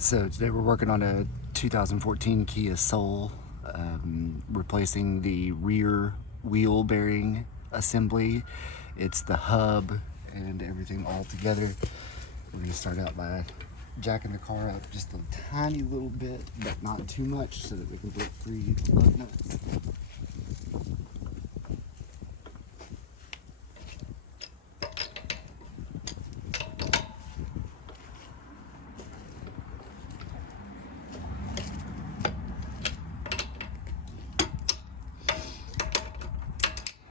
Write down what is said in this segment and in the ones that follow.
So today we're working on a 2014 Kia Soul, replacing the rear wheel bearing assembly. It's the hub and everything all together. We're going to start out by jacking the car up just a tiny little bit, but not too much, so that we can break free the lug nuts.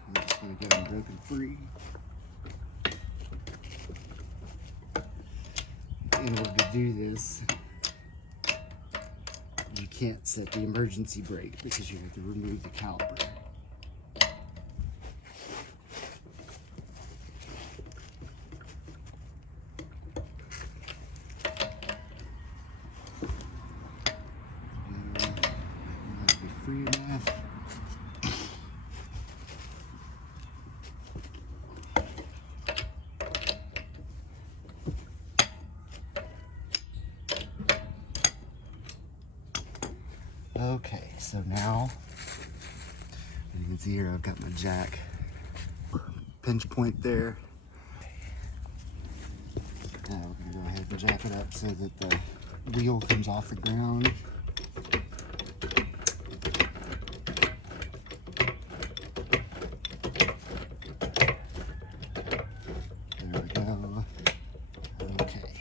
I'm just going to get them broken free. In order to do this, you can't set the emergency brake because you have to remove the caliper. Be free enough. Okay, so now, as you can see here, I've got my jack pinch point there. Now we're gonna go ahead and jack it up so that the wheel comes off the ground. There we go. Okay.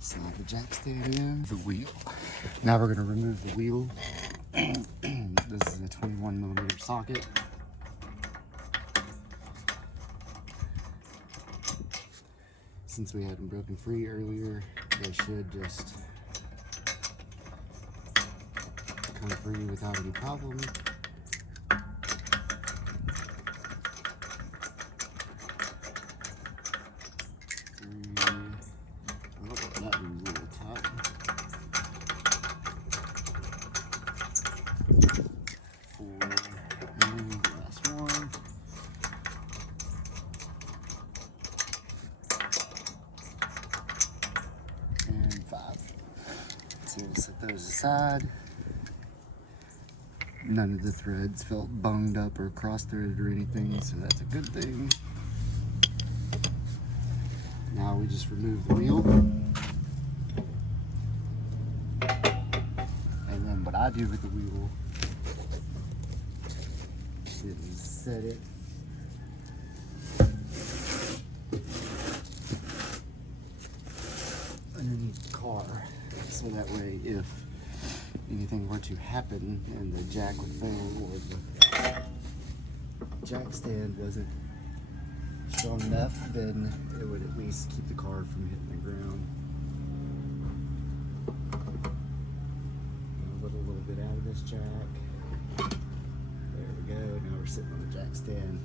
Slide the jack stand in, the wheel. Now we're going to remove the wheel. This is a 21mm socket. Since we had them broken free earlier, they should just come free without any problem. So we'll set those aside. None of the threads felt bunged up or cross-threaded or anything, so that's a good thing. Now we just remove the wheel. And then what I do with the wheel is set it underneath the car. So that way, if anything were to happen and the jack would fail or the jack stand wasn't strong enough, then it would at least keep the car from hitting the ground. A little bit out of this jack. There we go. Now we're sitting on the jack stand.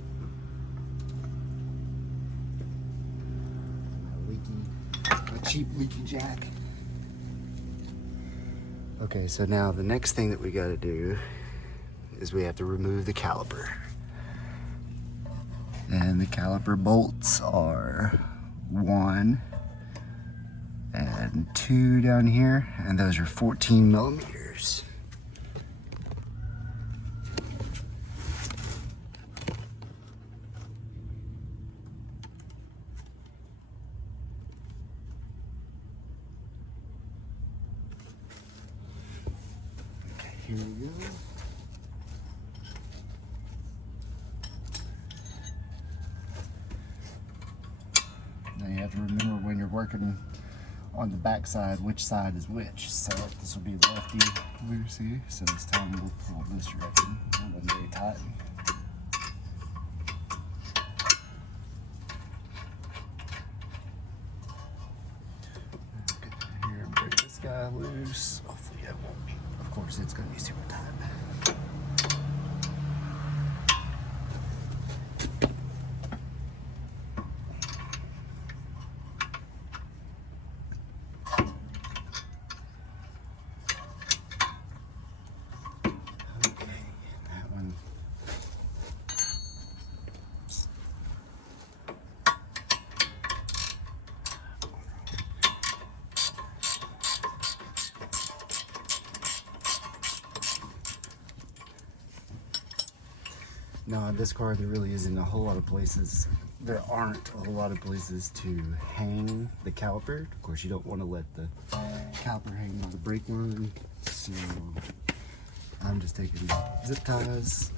A cheap leaky jack. Okay, so now the next thing that we got to do is we have to remove the caliper. And the caliper bolts are 1 and 2 down here, and those are 14mm. Here we go. Now you have to remember when you're working on the back side, which side is which. So this will be lefty loosey, so this time we'll pull this direction. That wasn't very tight. Okay, here and break this guy loose. Hopefully it won't be. Of course, it's going to be super tight. Now on this car there really isn't a whole lot of places. There aren't a whole lot of places to hang the caliper. Of course you don't want to let the caliper hang on the brake line, so I'm just taking zip ties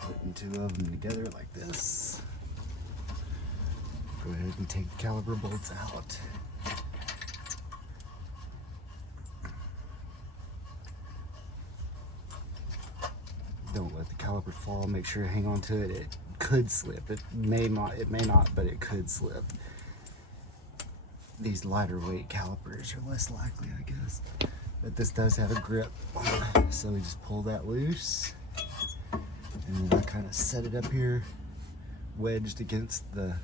and putting two of them together like this. Go ahead and take the caliper bolts out. Don't let the caliper fall. Make sure to hang on to it. It could slip. It may not, but it could slip. These lighter weight calipers are less likely, I guess. But this does have a grip, so we just pull that loose, and then I kind of set it up here, wedged against the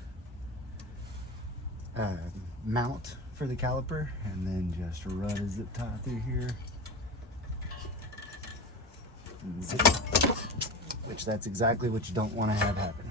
mount for the caliper, and then just run a zip tie through here. And zip, which that's exactly what you don't want to have happen.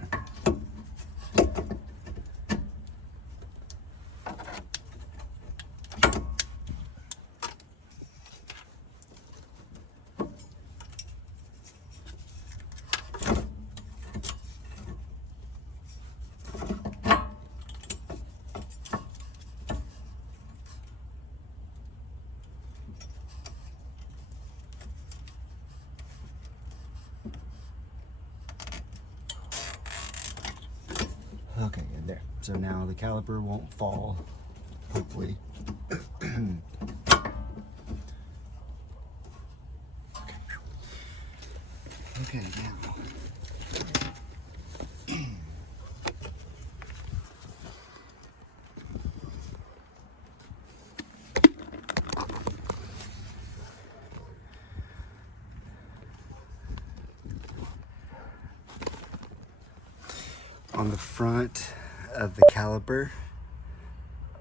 Okay, good there. So now the caliper won't fall, hopefully. Okay, now. On the front of the caliper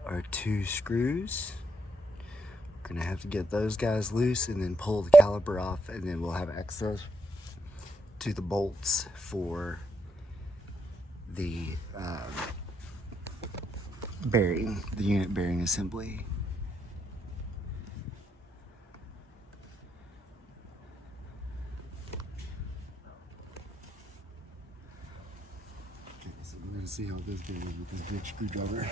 are two screws. We're gonna have to get those guys loose and then pull the caliper off, and then we'll have access to the bolts for the bearing, the unit bearing assembly. So we're gonna see how this goes with this big screwdriver.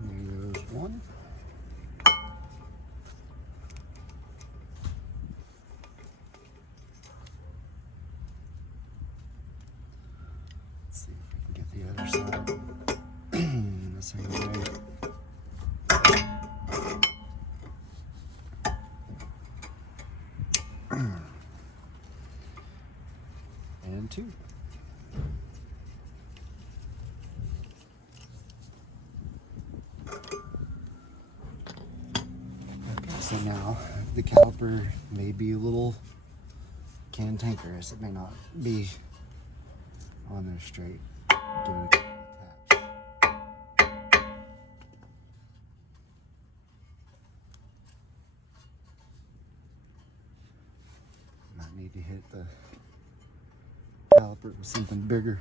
There goes one. Let's see if we can get the other side. The same way. And two. Okay, so now the caliper may be a little cantankerous. It may not be on there straight. Give it a couple of taps. Might need to hit the caliper with something bigger.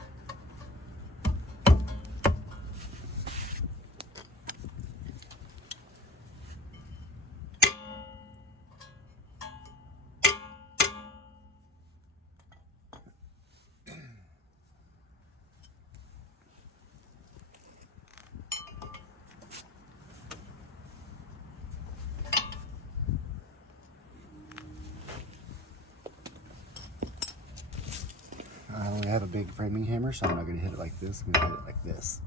I only have a big framing hammer, so I'm not going to hit it like this. I'm going to hit it like this.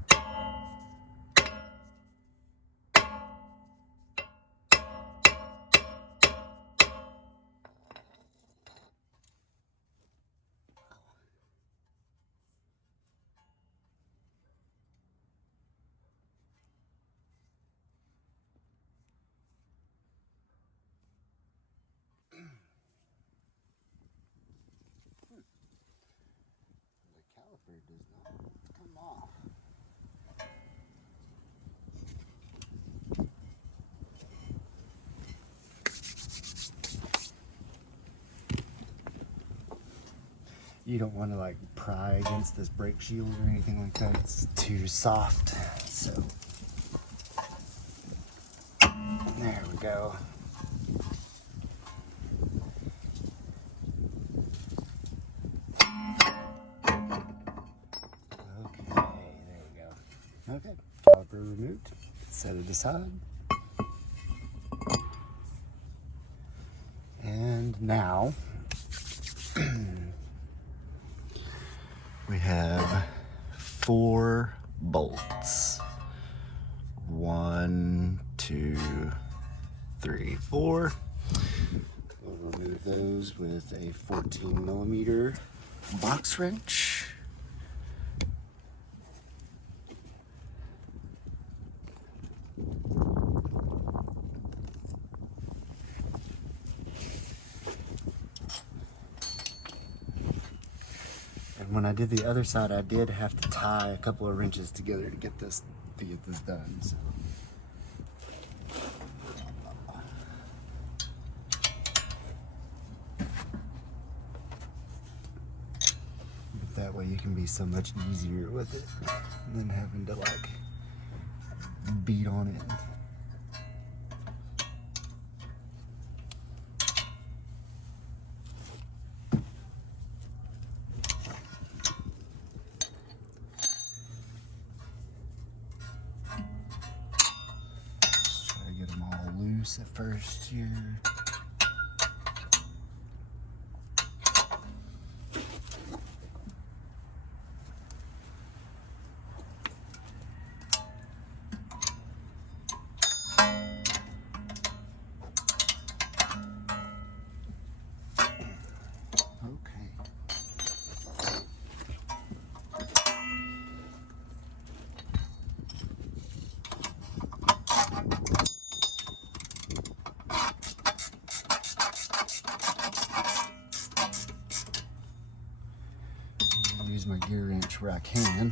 The caliper does not come off. You don't want to like pry against this brake shield or anything like that. It's too soft. So there we go. Okay, there we go. Okay, caliper removed. Set it aside. And now we have 4 bolts. 1, 2, 3, 4. We'll remove those with a 14mm box wrench. And when I did the other side, I did have to tie a couple of wrenches together to get this done. So. But that way you can be so much easier with it than having to like beat on it. At first here. Use my gear wrench where I can.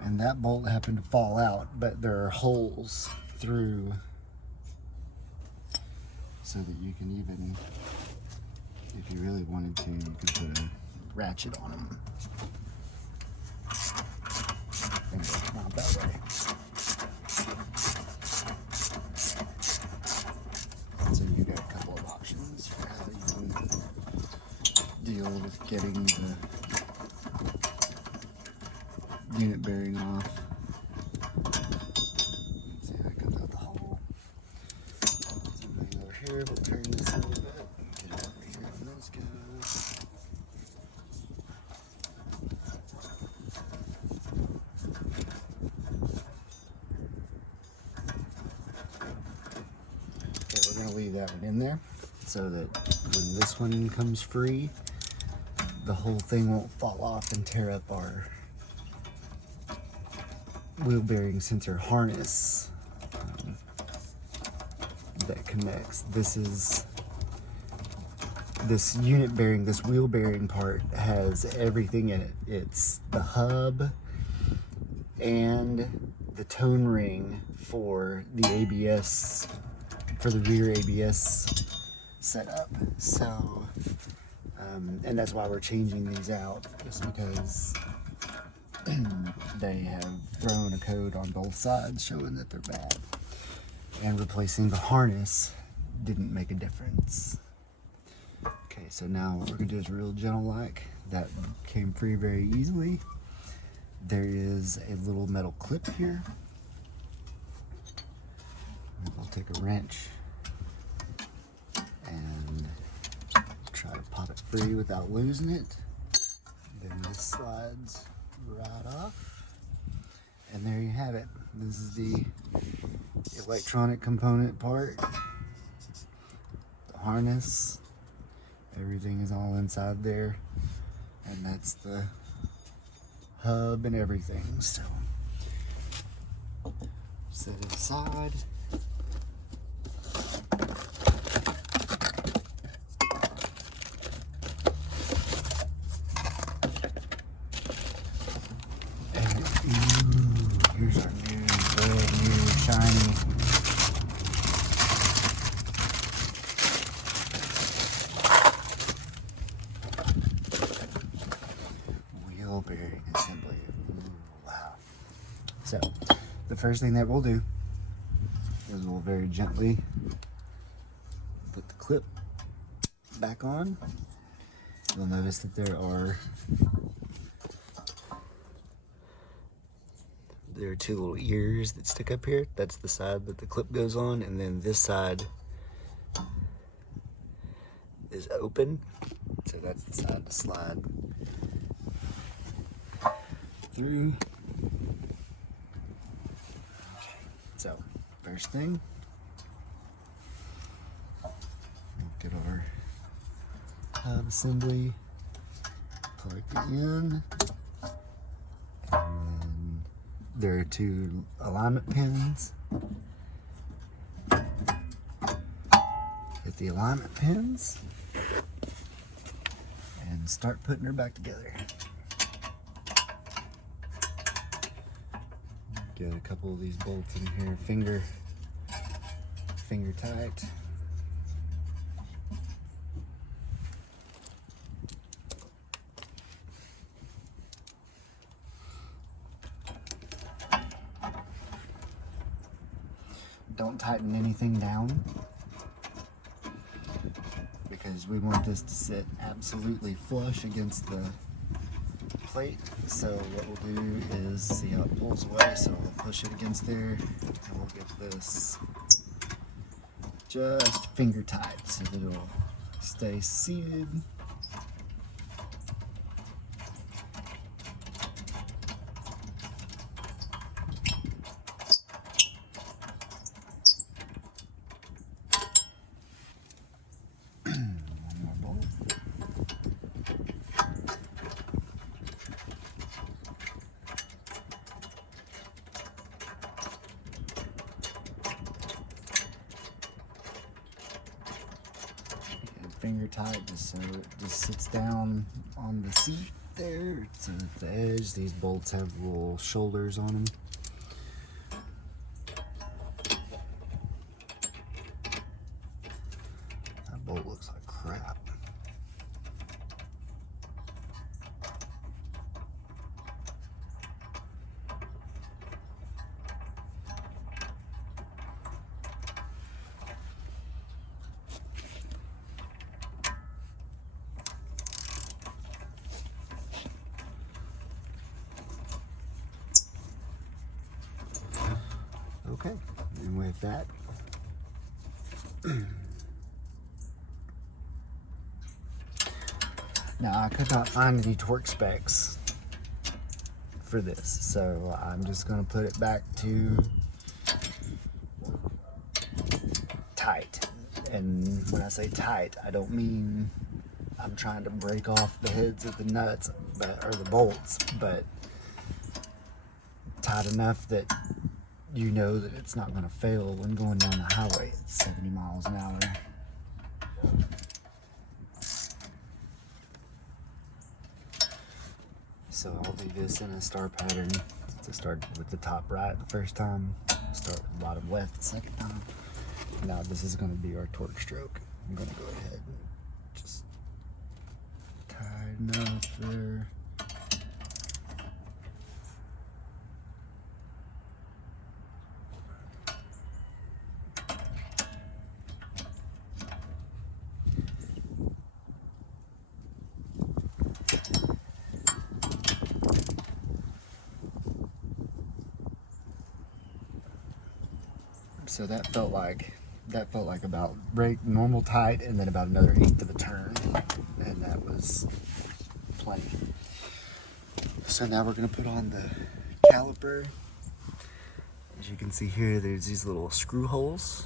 And that bolt happened to fall out, but there are holes through so that you can even, if you really wanted to, you could put a ratchet on them. And it'll come out that way. So you got a couple of options for how you can deal with getting the unit bearing off. See how it comes out the hole. Something over here, we'll turn this a little bit. Get it over here and those go. Okay, we're going to leave that one in there so that when this one comes free, the whole thing won't fall off and tear up our wheel bearing sensor harness that connects. This unit bearing, this wheel bearing part has everything in it. It's the hub and the tone ring for the ABS, for the rear ABS setup. So, and that's why we're changing these out, just because they have thrown a code on both sides showing that they're bad. And replacing the harness didn't make a difference. Okay, so now what we're gonna do is real gentle like. That came free very easily. There is a little metal clip here. I'll take a wrench and try to pop it free without losing it. Then this slides right off. And there you have it. This is the electronic component part. The harness. Everything is all inside there. And that's the hub and everything. So set it aside. the first thing that we'll do is we'll very gently put the clip back on. You'll notice that there are two little ears that stick up here. That's the side that the clip goes on, and then this side is open, so that's the side to slide through. Okay, so first thing, get our hub assembly plugged in, and there are 2 alignment pins. Hit the alignment pins and start putting her back together. Get a couple of these bolts in here, finger tight. Don't tighten anything down, because we want this to sit absolutely flush against the plate. So what we'll do is see how it pulls away, so we'll push it against there and we'll get this just finger tight so that it'll stay seated. Finger tight, just so it just sits down on the seat there. So at the edge, these bolts have little shoulders on them. That bolt looks like crap. Okay, and with that, now I could not find any torque specs for this, so I'm just going to put it back to tight. And when I say tight, I don't mean I'm trying to break off the heads of the nuts or the bolts, but tight enough that you know that it's not going to fail when going down the highway at 70 miles an hour. So I'll do this in a star pattern. Since I started with the top right the first time, start with the bottom left the second time. Now this is going to be our torque stroke. I'm going to go ahead and just tighten up there. So that felt like about normal tight, and then about another 1/8 of a turn, and that was plenty. So now we're going to put on the caliper. As you can see here, there's these little screw holes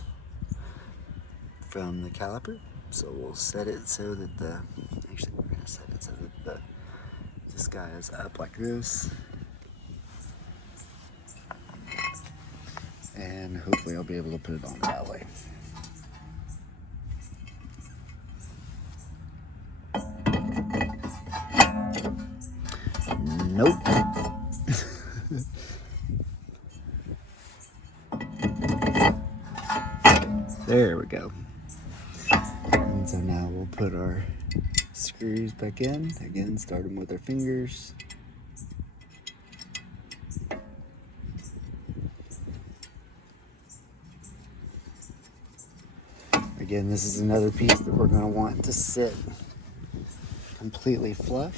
from the caliper. So we'll set it so that actually we're going to set it so that this guy is up like this. And hopefully I'll be able to put it on that way. Nope. There we go. And so now we'll put our screws back in. Again, starting with our fingers. again, this is another piece that we're going to want to sit completely flush.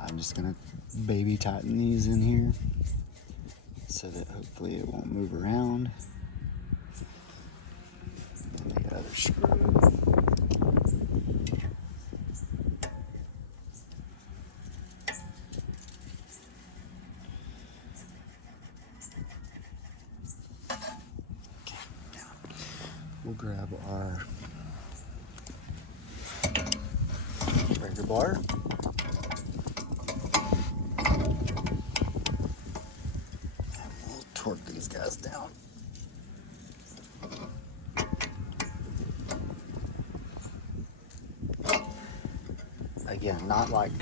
I'm just going to baby tighten these in here so that hopefully it won't move around. And the other screw. We'll grab our breaker bar. And we'll torque these guys down. Again, not like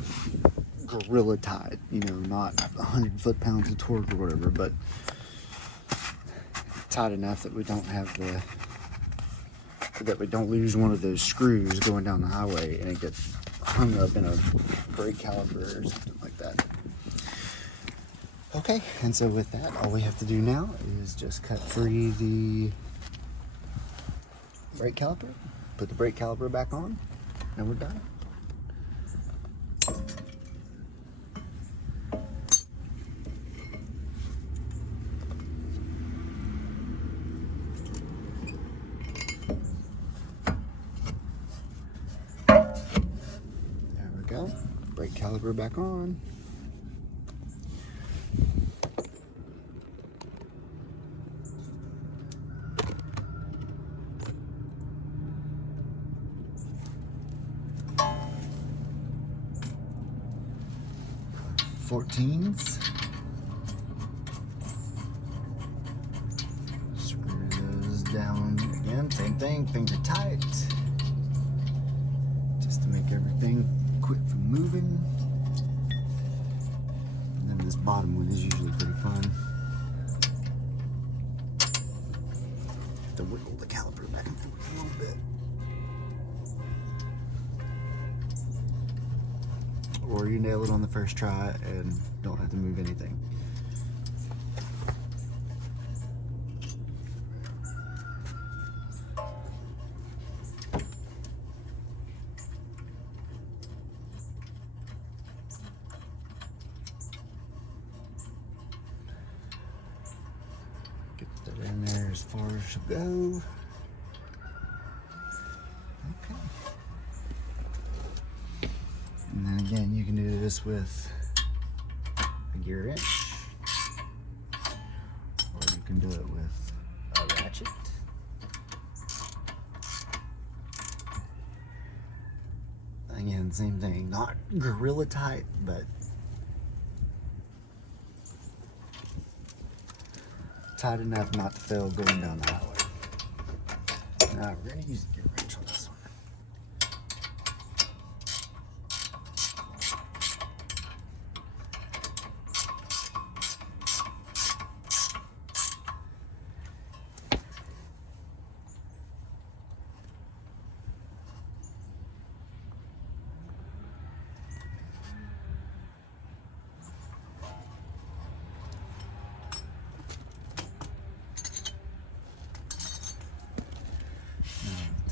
gorilla tight, you know, not 100 foot-pounds of torque or whatever, but tight enough that we don't have that we don't lose one of those screws going down the highway and it gets hung up in a brake caliper or something like that. Okay, and so with that, all we have to do now is just cut free the brake caliper, put the brake caliper back on, and we're done. Go. Brake caliper back on. Fourteens. Screw those down again. Same thing, finger tight. Just to make everything quit from moving. And then this bottom one is usually pretty fun. Have to wiggle the caliper back and forth a little bit. Or you nail it on the first try and don't have to move anything. Get that in there as far as she'll go. Okay. And then again, you can do this with a gear wrench, or you can do it with a ratchet. Again, same thing, not gorilla tight, but tight enough not to fail going down the highway. Now we're going to use a gear wrench on this one.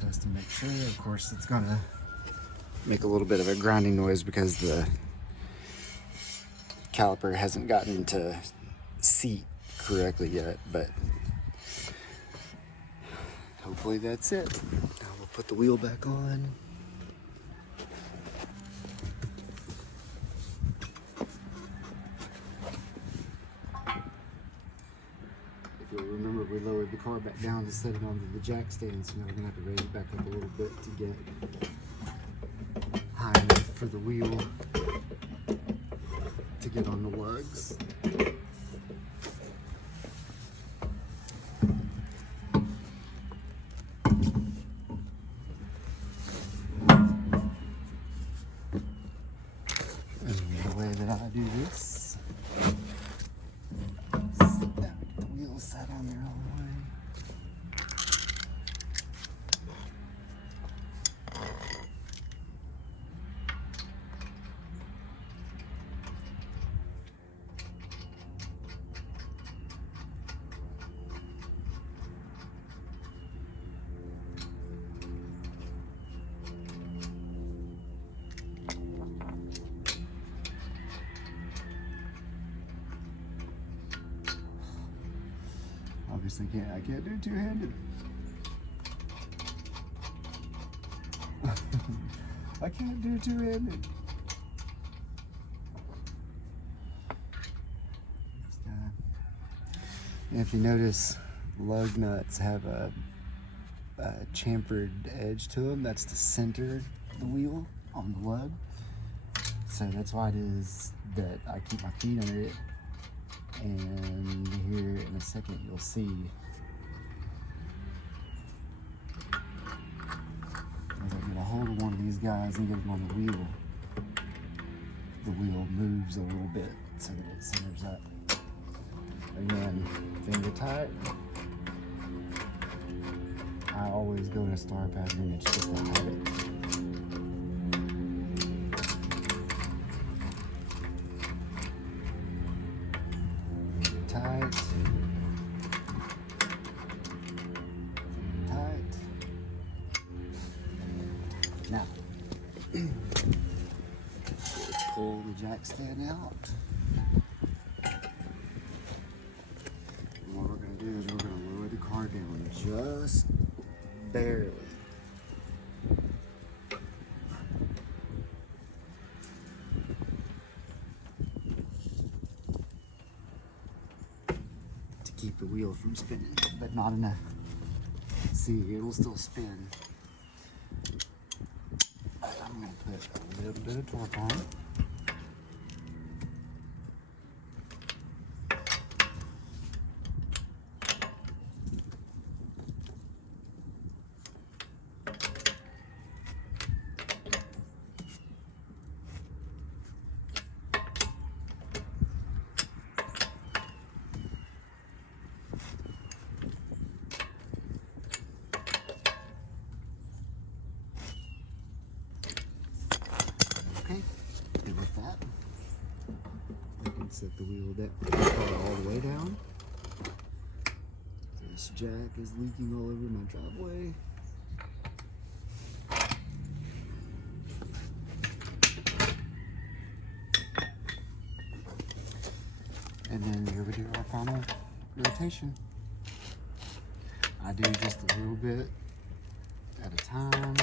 Test to make sure. Of course, it's gonna make a little bit of a grinding noise because the caliper hasn't gotten to seat correctly yet, but hopefully that's it. Now we'll put the wheel back on. If you'll remember, we lowered the car back down to set it onto the jack stand, so now we're gonna have to raise it back up a little bit to get high enough for the wheel to get on the lugs. And the way that I do this, sit down, get the wheels set on there all the way. Obviously I can't do two-handed. I can't do two-handed. If you notice, lug nuts have a chamfered edge to them. That's to center the wheel on the lug. So that's why it is that I keep my feet under it. And here in a second you'll see as I get a hold of one of these guys and get him on the wheel moves a little bit so that it centers up. Again, finger tight. I always go in a star pattern, it's just a habit. Tight. Tight. Now, pull the jack stand out. What we're going to do is we're going to lower the car down just barely. To keep the wheel from spinning, but not enough. See, it'll still spin. I'm going to put a little bit of torque on it. Okay, good with that. I can set the wheel down all the way down. This jack is leaking all over my driveway. And then here we do our final rotation. I do just a little bit at a time.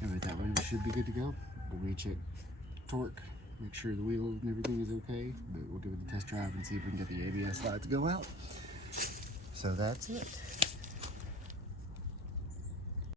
And with that way, we should be good to go. We'll recheck torque, make sure the wheel and everything is okay. But we'll give it a test drive and see if we can get the ABS light to go out. So that's it.